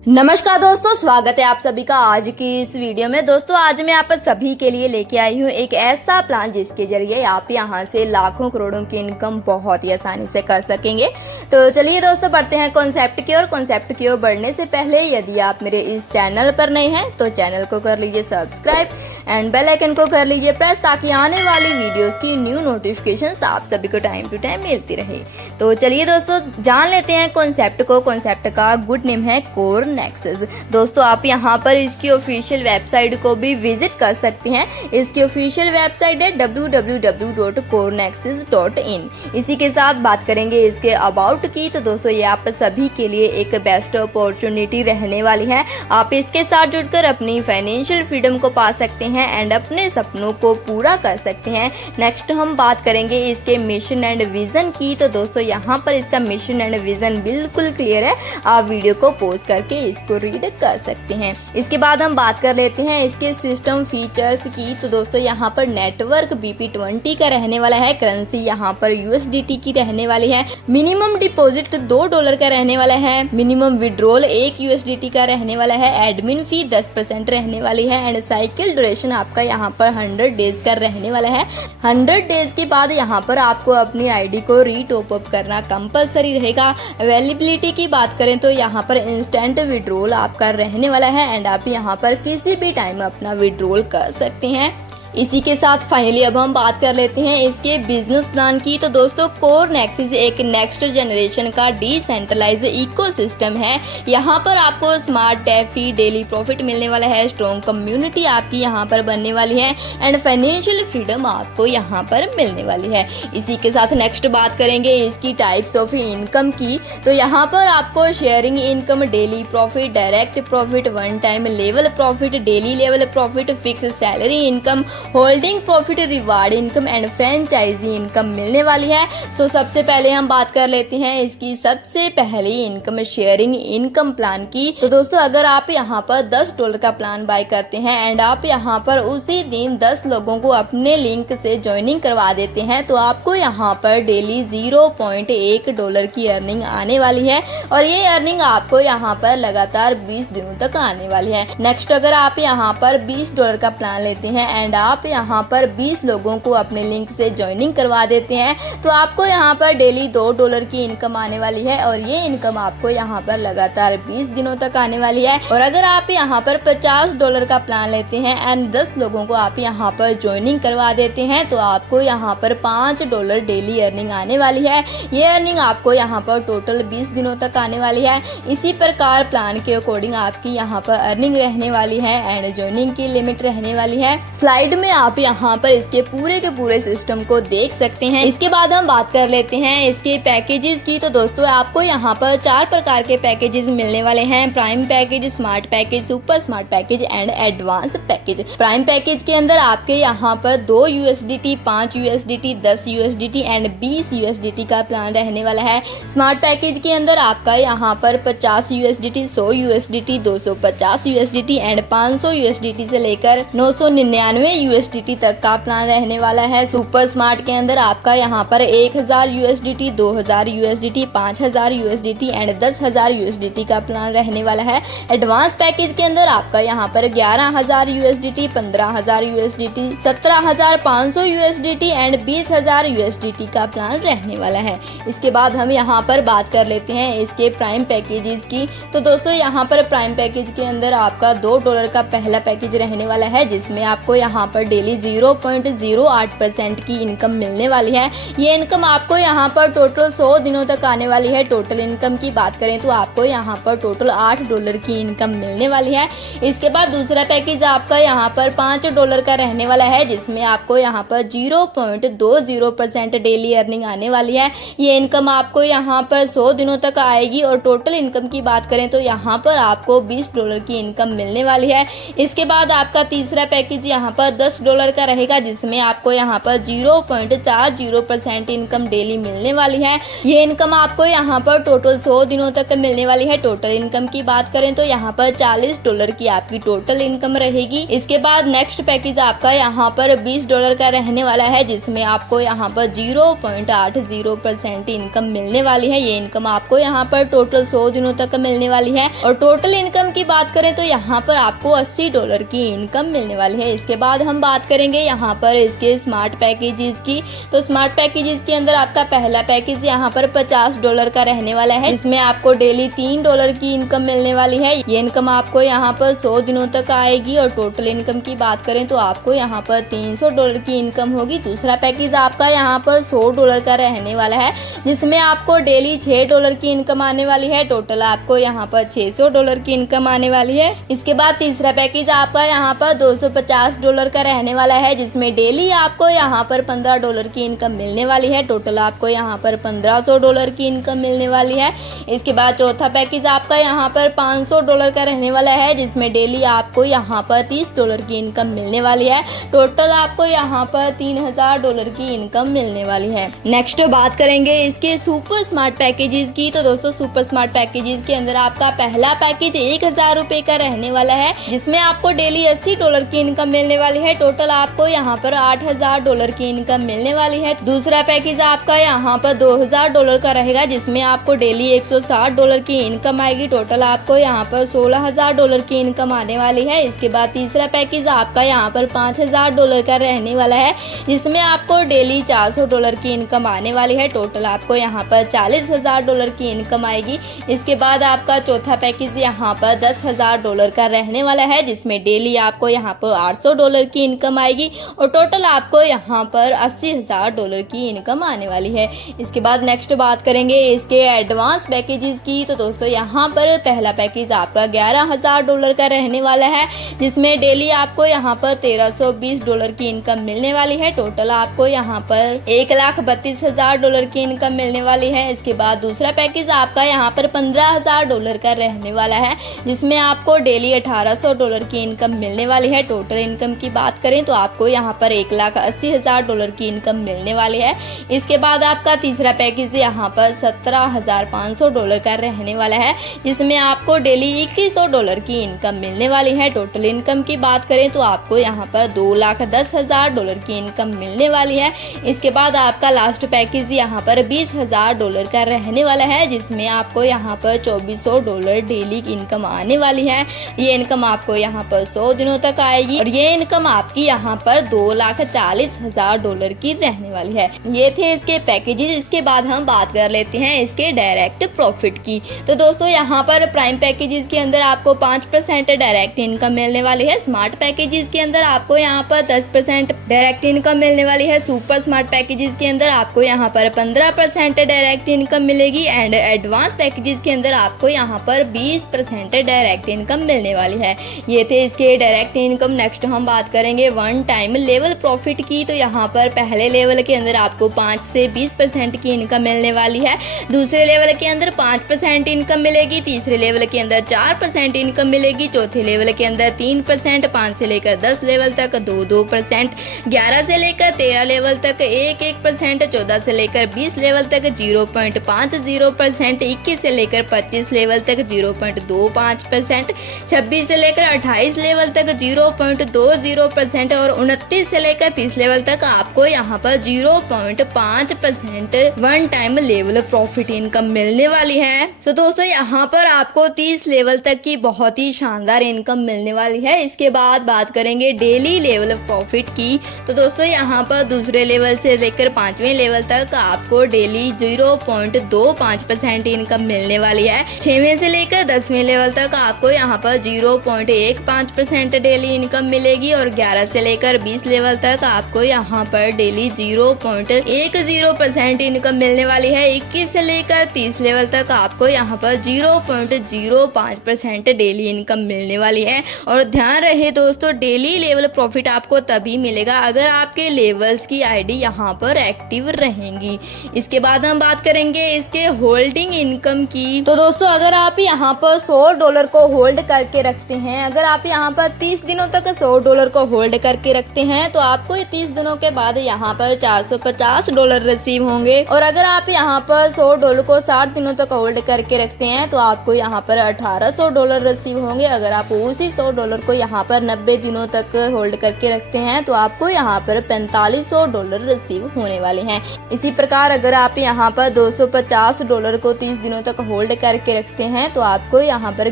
नमस्कार दोस्तों, स्वागत है आप सभी का आज की इस वीडियो में। दोस्तों आज मैं आप सभी के लिए लेके आई हूँ एक ऐसा प्लान जिसके जरिए आप यहाँ से लाखों करोड़ों की इनकम बहुत ही आसानी से कर सकेंगे। तो चलिए दोस्तों बढ़ते हैं कॉन्सेप्ट की ओर। कॉन्सेप्ट की ओर बढ़ने से पहले यदि आप मेरे इस चैनल पर नए हैं तो चैनल को कर लीजिए सब्सक्राइब एंड बेल आइकन को कर लीजिए प्रेस, ताकि आने वाली वीडियोस की न्यू नोटिफिकेशन आप सभी को टाइम टू टाइम मिलती रहे। तो चलिए दोस्तों जान लेते हैं कॉन्सेप्ट को। कॉन्सेप्ट का गुड नेम है कोर नेक्सस। दोस्तों आप यहाँ पर इसकी ऑफिशियल वेबसाइट को भी विजिट कर सकते हैं। इसकी ऑफिशियल वेबसाइट है www.corenexus.in। इसी के साथ बात करेंगे इसके अबाउट की। तो दोस्तों ये आप सभी के लिए एक बेस्ट अपॉर्चुनिटी रहने वाली है। आप इसके साथ जुड़कर अपनी फाइनेंशियल फ्रीडम को पा सकते हैं एंड अपने सपनों को पूरा कर सकते हैं। नेक्स्ट हम बात करेंगे इसके मिशन एंड विजन की। तो दोस्तों यहाँ पर इसका मिशन एंड विजन बिल्कुल क्लियर है, आप वीडियो को पॉज करके इसको रीड कर सकते हैं। इसके बाद हम बात कर लेते हैं इसके सिस्टम फीचर्स की। तो दोस्तों यहाँ पर नेटवर्क BP20 का रहने वाला है। करेंसी यहाँ पर USDT की रहने वाली है। मिनिमम डिपॉजिट $2 का रहने वाला है। मिनिमम विड्रॉल 1 USDT का रहने वाला है। एडमिन फी 10% रहने वाली है एंड साइकिल ड्यूरेशन आपका यहाँ पर 100 डेज का रहने वाला है। 100 डेज के बाद यहाँ पर आपको अपनी ID को रीटॉप अप करना कंपलसरी रहेगा। अवेलेबिलिटी की बात करें तो यहाँ पर इंस्टेंट विड्रॉल आपका रहने वाला है एंड आप यहाँ पर किसी भी टाइम अपना विड्रॉल कर सकते हैं। इसी के साथ फाइनली अब हम बात कर लेते हैं इसके बिजनेस प्लान की। तो दोस्तों कोर नेक्सस एक नेक्स्ट जनरेशन का डिसेंट्रलाइज इकोसिस्टम है। यहाँ पर आपको स्मार्ट टैफी डेली प्रॉफिट मिलने वाला है। स्ट्रॉन्ग कम्युनिटी आपकी यहाँ पर बनने वाली है एंड फाइनेंशियल फ्रीडम आपको यहाँ पर मिलने वाली है। इसी के साथ नेक्स्ट बात करेंगे इसकी टाइप्स ऑफ इनकम की। तो यहाँ पर आपको sharing income, daily profit, direct profit, one time level profit, daily level profit, fix salary income, holding profit, reward income and franchisee income मिलने वाली है। सो सबसे पहले हम बात कर लेते हैं इसकी सबसे पहली इनकम शेयरिंग इनकम प्लान की। तो दोस्तों अगर आप यहाँ पर $10 का प्लान बाय करते हैं एंड आप यहाँ पर उसी दिन 10 लोगों को अपने लिंक से ज्वाइनिंग करवा देते हैं तो आपको यहाँ पर डेली $0.1 की अर्निंग आने वाली है और ये अर्निंग आपको यहाँ पर लगातार 20 दिनों तक आने वाली है। नेक्स्ट अगर आप यहाँ पर $20 का प्लान लेते हैं एंड आप यहाँ पर 20 लोगों को अपने लिंक से ज्वाइनिंग करवा देते हैं तो आपको यहाँ पर डेली $2 की इनकम आने वाली है और ये इनकम आपको यहाँ पर लगातार 20 दिनों तक आने वाली है। और अगर आप यहाँ पर $50 का प्लान लेते हैं एंड 10 लोगों को आप यहाँ पर ज्वाइनिंग करवा देते हैं तो आपको यहाँ पर $5 डेली अर्निंग आने वाली है। ये अर्निंग आपको यहाँ पर टोटल 20 दिनों तक आने वाली है। इसी प्रकार प्लान के अकॉर्डिंग आपकी यहाँ पर अर्निंग रहने वाली है एंड ज्वाइनिंग की लिमिट रहने वाली है। स्लाइड में आप यहाँ पर इसके पूरे के पूरे सिस्टम को देख सकते हैं। इसके बाद हम बात कर लेते हैं इसके पैकेजेस की। तो दोस्तों आपको यहाँ पर 4 प्रकार के पैकेजेस मिलने वाले हैं। Prime package, smart package, super smart package and advance package. Prime package के अंदर आपके यहाँ पर 2 USDT, 5 USDT, 10 USDT and 20 USDT का प्लान रहने वाला है। स्मार्ट पैकेज के अंदर आपका यहाँ पर 50 USDT, 100 USDT, 250 USDT and 500 USDT से लेकर 999 USDT तक का प्लान रहने वाला है। सुपर स्मार्ट के अंदर आपका यहाँ पर 1000 USDT, 2000 USDT, 5000 USDT and 10,000 USDT का प्लान रहने वाला है। एडवांस पैकेज के अंदर आपका यहाँ पर 11,000 USDT, 15,000 USDT, 17,500 USDT and 20,000 USDT का प्लान रहने वाला है। इसके बाद हम यहाँ पर बात कर लेते हैं इसके प्राइम पैकेजेस की। तो दोस्तों यहाँ पर प्राइम पैकेज के अंदर आपका $2 का पहला पैकेज रहने वाला है जिसमें आपको यहाँ पर डेली 0.08% की इनकम मिलने वाली है। ये इनकम आपको यहाँ पर टोटल 100 दिनों तक आने वाली है। टोटल इनकम की बात करें तो आपको यहाँ पर टोटल $8 की इनकम मिलने वाली है। इसके बाद दूसरा पैकेज आपका यहाँ पर $5 का रहने वाला है जिसमें आपको यहाँ पर 0.20% डेली अर्निंग आने वाली है। ये इनकम आपको यहाँ पर 100 दिनों तक आएगी और टोटल इनकम की बात करें तो यहाँ पर आपको $20 की इनकम मिलने वाली है। इसके बाद आपका तीसरा पैकेज यहाँ पर $10 का रहेगा, जिसमें आपको यहाँ पर 0.40% इनकम डेली मिलने वाली है। ये इनकम आपको यहाँ पर टोटल 100 दिनों तक मिलने वाली है। टोटल इनकम की बात करें तो यहाँ पर $40 की आपकी टोटल इनकम रहेगी। इसके बाद नेक्स्ट पैकेज आपका यहाँ पर $20 का रहने वाला है, जिसमें आपको यहाँ पर 0.80% इनकम मिलने वाली है। ये इनकम आपको यहाँ पर टोटल 100 दिनों तक मिलने वाली है। और टोटल इनकम की बात करें तो यहाँ पर आपको $80 की इनकम मिलने वाली है। इसके बाद हम बात करेंगे यहाँ पर इसके स्मार्ट पैकेजेस की। तो स्मार्ट पैकेजेस के अंदर आपका पहला पैकेज यहाँ पर $50 का रहने वाला है, जिसमें आपको डेली $3 की इनकम मिलने वाली है। ये इनकम आपको यहाँ पर 100 दिनों तक आएगी। और टोटल इनकम की बात करें तो आपको यहाँ पर $300 की इनकम होगी। दूसरा पैकेज आपका यहाँ पर $100 का रहने वाला है, जिसमें आपको डेली $6 की इनकम आने वाली है। टोटल आपको यहाँ पर $600 की इनकम आने वाली है। इसके बाद तीसरा पैकेज आपका यहाँ पर $250 का रहने वाला है, जिसमें डेली आपको यहाँ पर $15 की इनकम मिलने वाली है। टोटल आपको यहाँ पर $1500 की इनकम मिलने वाली है। इसके बाद चौथा पैकेज आपका यहाँ पर $500 का रहने वाला है, जिसमें डेली आपको यहाँ पर $30 की इनकम मिलने वाली है। टोटल आपको यहाँ पर $3000 की इनकम मिलने वाली है। नेक्स्ट बात करेंगे इसके सुपर स्मार्ट पैकेजेस की। तो दोस्तों सुपर स्मार्ट पैकेजेस के अंदर आपका पहला पैकेज $1000 का रहने वाला है, जिसमें आपको डेली $80 की इनकम मिलने वाली है। टोटल आपको यहाँ पर $8000 की इनकम मिलने वाली है। दूसरा पैकेज आपका यहाँ पर $2000 का रहेगा, जिसमें आपको डेली $160 की इनकम आएगी। टोटल आपको यहाँ पर $16000 की इनकम आने वाली है। इसके बाद तीसरा पैकेज आपका यहाँ पर $5000 का रहने वाला है, जिसमें आपको डेली $400 की इनकम आने वाली है। टोटल आपको यहाँ पर $40000 की इनकम आएगी। इसके बाद आपका चौथा पैकेज यहाँ पर $10000 का रहने वाला है, जिसमें डेली आपको यहाँ पर $800 की इनकम आएगी। और टोटल आपको यहाँ पर $80000 की इनकम आने वाली है। इसके बाद नेक्स्ट बात करेंगे इसके एडवांस पैकेजेस की। तो दोस्तों यहाँ पर पहला पैकेज आपका $11000 का रहने वाला है, जिसमें डेली आपको यहाँ पर $1320 की इनकम मिलने वाली है। टोटल आपको यहाँ पर $1,32,000 की इनकम मिलने वाली है। इसके बाद दूसरा पैकेज आपका यहाँ पर $15,000 का रहने वाला है, जिसमें आपको डेली $1800 की इनकम मिलने वाली है। टोटल इनकम की बात करें तो आपको यहाँ पर $1,80,000 की इनकम मिलने वाली है। इसके बाद आपका तीसरा पैकेज यहाँ पर $17,500 का रहने वाला है, जिसमें आपको डेली $2100 की इनकम मिलने वाली है। टोटल इनकम की बात करें तो आपको यहाँ पर $2,10,000 की इनकम मिलने वाली है। इसके बाद आपका लास्ट पैकेज यहाँ पर $20,000 का रहने वाला है, जिसमें आपको यहाँ पर $2400 डेली इनकम आने वाली है। ये इनकम आपको यहाँ पर 100 दिनों तक आएगी। और ये इनकम आपकी यहाँ पर $2,40,000 की रहने वाली है। ये थे इसके पैकेजेस। इसके बाद हम बात कर लेते हैं इसके डायरेक्ट प्रॉफिट की। तो दोस्तों यहाँ पर प्राइम पैकेजेस के अंदर आपको 5% डायरेक्ट इनकम मिलने वाली है। स्मार्ट पैकेजेस के अंदर आपको यहाँ पर 10% डायरेक्ट इनकम मिलने वाली है। सुपर स्मार्ट पैकेजेस के अंदर आपको यहाँ पर 15% डायरेक्ट इनकम मिलेगी। एंड एडवांस पैकेजेस के अंदर आपको यहाँ पर 20% डायरेक्ट इनकम मिलने वाली है। ये थे इसके डायरेक्ट इनकम। नेक्स्ट हम बात करेंगे वन टाइम लेवल प्रॉफिट की। तो यहाँ पर पहले लेवल के अंदर आपको 5 से 20% की इनकम मिलने वाली है। दूसरे लेवल के अंदर 5% इनकम मिलेगी। तीसरे लेवल के अंदर 4% इनकम मिलेगी। चौथे लेवल के अंदर 3%, 5 से लेकर 10 लेवल तक 2-2%, 11 से लेकर 13 लेवल तक 1-1%, 14 से लेकर 20 लेवल तक 0.50%, 21 से लेकर 25 लेवल तक 0.25%, 26 से लेकर 28 लेवल तक 0.20% और 29 से लेकर 30 लेवल तक आपको यहाँ पर 0.5% one time level profit income मिलने वाली है। सो दोस्तों यहाँ पर आपको 30 लेवल तक की बहुत ही शानदार इनकम मिलने वाली है। इसके बाद बात करेंगे डेली लेवल प्रॉफिट की। तो दोस्तों यहाँ पर दूसरे लेवल से लेकर 5वें लेवल तक आपको डेली 0.25% इनकम मिलने वाली है। 6वें से लेकर 10वें लेवल तक आपको यहाँ पर 0.15% डेली इनकम मिलेगी। और 11 से लेकर 20 लेवल तक आपको यहाँ पर डेली 0.10% इनकम मिलने वाली है। 21 से लेकर 30 लेवल तक आपको यहाँ पर 0.05% डेली इनकम मिलने वाली है। और ध्यान रहे दोस्तों, डेली लेवल प्रॉफिट आपको तभी मिलेगा अगर आपके लेवल्स की आईडी यहाँ पर एक्टिव रहेंगी। इसके बाद हम बात करेंगे इसके होल्डिंग इनकम की। तो दोस्तों अगर आप यहाँ पर $100 को होल्ड करके रखते हैं, अगर आप यहाँ पर 30 दिनों तक $100 को होल्ड करके रखते हैं तो आपको 30 दिनों के बाद यहाँ पर $450 रिसीव होंगे। और अगर आप यहाँ पर $100 को 60 दिनों तक होल्ड करके रखते हैं तो आपको यहाँ पर $1800 रिसीव होंगे। अगर आप उसी $100 को यहाँ पर 90 दिनों तक होल्ड करके रखते हैं तो आपको यहाँ पर $4500 रिसीव होने वाले हैं। इसी प्रकार अगर आप यहाँ पर $250 को 30 दिनों तक होल्ड करके रखते हैं तो आपको यहाँ पर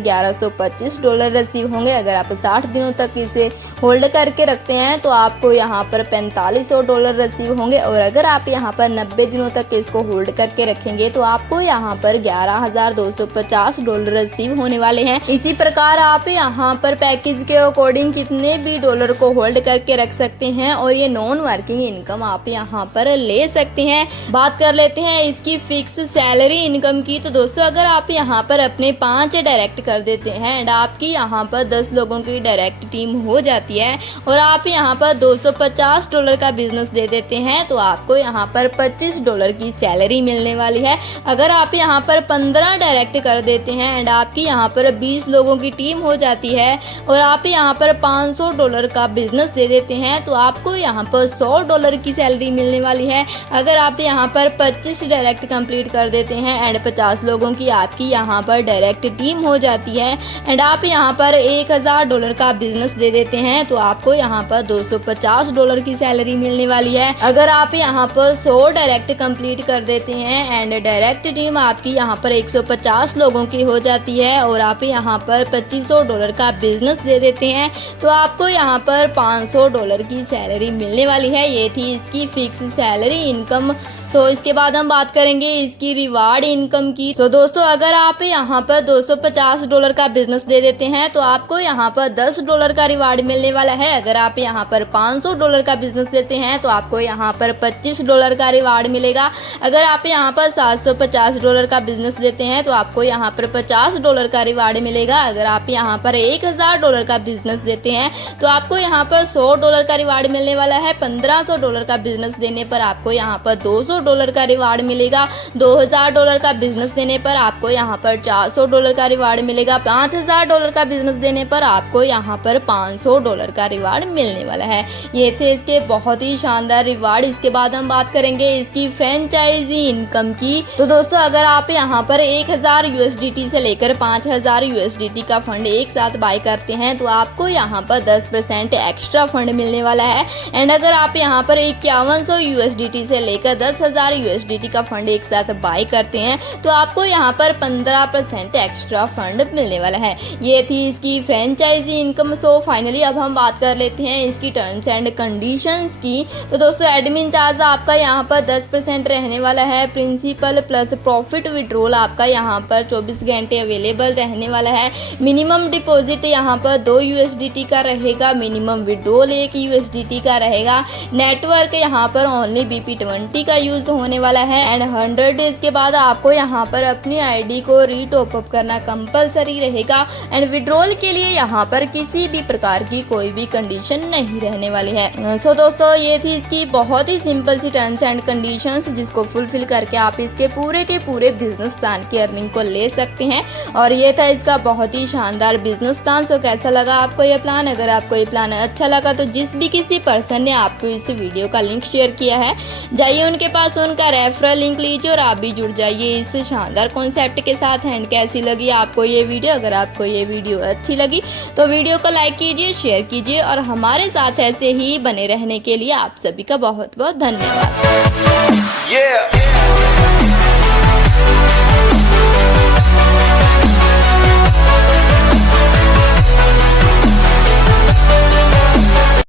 $1125 रिसीव होंगे। अगर आप 60 दिनों तक इसे होल्ड करके रखते हैं तो आपको यहाँ पर $4500 रिसीव होंगे। और अगर आप यहाँ पर 90 दिनों तक इसको होल्ड करके रखेंगे तो आपको यहाँ पर $11250 रिसीव होने वाले हैं। इसी प्रकार आप यहाँ पर पैकेज के अकॉर्डिंग कितने भी डॉलर को होल्ड करके रख सकते हैं और ये नॉन वर्किंग इनकम आप यहाँ पर ले सकते हैं। बात कर लेते हैं इसकी फिक्स सैलरी इनकम की। तो दोस्तों अगर आप यहाँ पर अपने 5 डायरेक्ट कर देते हैं एंड आपकी यहाँ पर 10 लोगों की डायरेक्ट टीम हो जाती है और आप यहाँ पर $250 का बिजनेस दे देते हैं तो आपको यहाँ पर $25 की सैलरी मिलने वाली है। अगर आप यहाँ पर 15 डायरेक्ट कर देते हैं एंड आपकी यहाँ पर 20 लोगों की टीम हो जाती है और आप यहाँ पर $500 का बिजनेस दे देते हैं तो आपको यहाँ पर $100 की सैलरी मिलने वाली है। अगर आप यहाँ पर 25 डायरेक्ट कंप्लीट कर देते हैं एंड 50 लोगों की आपकी यहाँ पर डायरेक्ट टीम हो जाती है एंड आप यहाँ पर $1000 का बिजनेस दे देते हैं तो आपको यहाँ पर $250 की सैलरी मिलने वाली है। अगर आप यहाँ पर 100 डायरेक्ट कंप्लीट कर देते हैं एंड डायरेक्ट टीम आपकी यहाँ पर 150 लोगों की हो जाती है और आप यहाँ पर $2500 का बिजनेस दे देते हैं तो आपको यहाँ पर $500 की सैलरी मिलने वाली है। ये थी इसकी फिक्स सैलरी इनकम। इसके बाद हम बात करेंगे इसकी रिवार्ड इनकम की। दोस्तों अगर आप यहाँ पर $250 का बिजनेस दे देते हैं तो आपको यहाँ पर $10 का रिवार्ड मिलने वाला है। अगर आप यहाँ पर $500 का बिजनेस देते हैं तो आपको यहाँ पर $25 का रिवार्ड मिलेगा। अगर आप यहाँ पर $750 का बिजनेस देते हैं तो आपको यहाँ पर $50 का रिवार्ड मिलेगा। अगर आप यहाँ पर $1000 का बिजनेस देते हैं तो आपको यहाँ पर $100 का रिवार्ड मिलने वाला है। $1500 का बिजनेस देने पर आपको यहाँ पर $200 का रिवार्ड मिलेगा। $2000 का बिजनेस देने पर आपको यहाँ पर $400 का रिवार्ड मिलेगा। $5000 का बिजनेस देने पर आपको यहाँ पर $500 का रिवार्ड मिलने वाला है। ये थे इसके बहुत ही शानदार रिवार्ड। इसके बाद हम बात करेंगे इसकी फ्रेंचाइजी इनकम की। तो दोस्तों अगर आप यहाँ पर 1000 USDT से लेकर 5000 USDT का फंड एक साथ बाय करते हैं तो आपको यहाँ पर 10% एक्स्ट्रा फंड मिलने वाला है। एंड अगर आप यहाँ पर 5100 USDT से लेकर 10,000 USDT का फंड एक साथ बाय करते हैं तो आपको यहाँ पर 15% एक्स्ट्रा फंड मिलने वाला है। ये थी इसकी फ्रेंचाइजी इनकम। फाइनली अब हम बात कर लेते हैं इसकी टर्म्स एंड कंडीशंस की। तो दोस्तों एडमिन चार्ज आपका यहाँ पर 10% रहने वाला है। प्रिंसिपल प्लस प्रॉफिट विड्रॉल आपका यहाँ पर 24 घंटे अवेलेबल रहने वाला है। मिनिमम डिपॉजिट यहाँ पर 2 USDT का रहेगा। मिनिमम विड्रॉल 1 USDT का रहेगा। नेटवर्क यहाँ पर ओनली BP20 का यूज होने वाला है। एंड 100 डेज के बाद आपको यहाँ पर अपनी आईडी को रीटॉप अप करना कंपलसरी रहेगा। एंड विड्रॉल के लिए यहाँ पर किसी भी प्रकार की कोई भी कंडीशन नहीं रहने वाली है। दोस्तों ये थी इसकी बहुत ही सिंपल सी टर्म्स एंड कंडीशंस जिसको फुलफिल करके आप इसके पूरे के पूरे बिजनेस प्लान की अर्निंग को ले सकते हैं। और ये था इसका बहुत ही शानदार बिजनेस प्लान। कैसा लगा आपको ये प्लान? अगर आपको ये प्लान अच्छा लगा तो जिस भी किसी पर्सन ने आपको इस वीडियो का लिंक शेयर किया है जाइए उनके पास उनका रेफरल लिंक लीजिए और आप भी जुड़ जाइए इस शानदार कॉन्सेप्ट के साथ। एंड कैसी लगी आपको ये वीडियो? अगर आपको ये वीडियो अच्छी लगी तो वीडियो को लाइक कीजिए, शेयर कीजिए और हमारे साथ ऐसे ही बने रहने के लिए आप सभी का बहुत बहुत धन्यवाद।